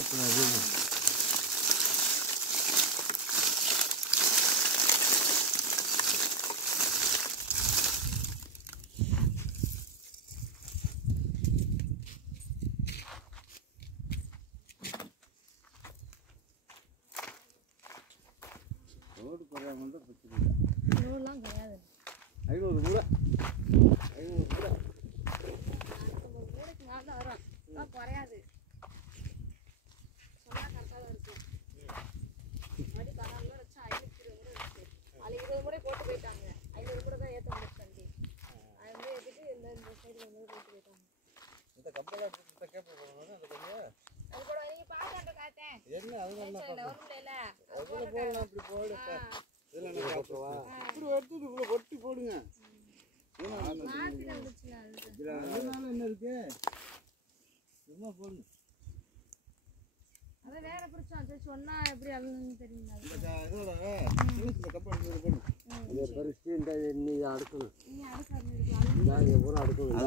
போடக்கூடாது. ரோடு போடுறாங்க பிரச்சனை இல்லை. ரோடெலாம் கிடையாது. 500 கூட 500 கூட 50 கூடைக்கு மேலே தான் வரும். அதான் குறையாது. சொன்னால் கரெக்டாக தான் இருக்கும். மறுபடி 14 கூட வச்சா 520 கூட இருக்கு. அதில் 20 கூட போட்டு போயிட்டாங்க. 500 கூட தான் ஏற்ற முடிச்சு வண்டி. அது வந்து ஏற்றிட்டு இந்த சைடு வந்து போட்டு போயிட்டாங்க. இந்த கம்பெனி எடுத்து கேபிள் போடணும். அது கொஞ்சம் அது கூட நீங்கள் பார்த்து காத்தேன் என்ன அது நல்லா வரும்ல இல்லை அதுல போடலாம். அப்படி போடு. இதில் என்ன காட்டுவா இப்படி எடுத்து இவ்வளோ கொட்டி போடுங்க. மாற்றில வந்துச்சுல அதனால என்ன இருக்கு சும்மா போடுங்க. அதை வேற பிடிச்சோம். சரி சொன்னால் எப்படி அழுன்னு தெரியுங்களா? இதோட இந்த கம்பெனி போடணும். இதை பறிச்சுட்டு இந்த நீ அடுக்கணும். நீங்கள் அடுக்க பூரா அடுக்கணும்.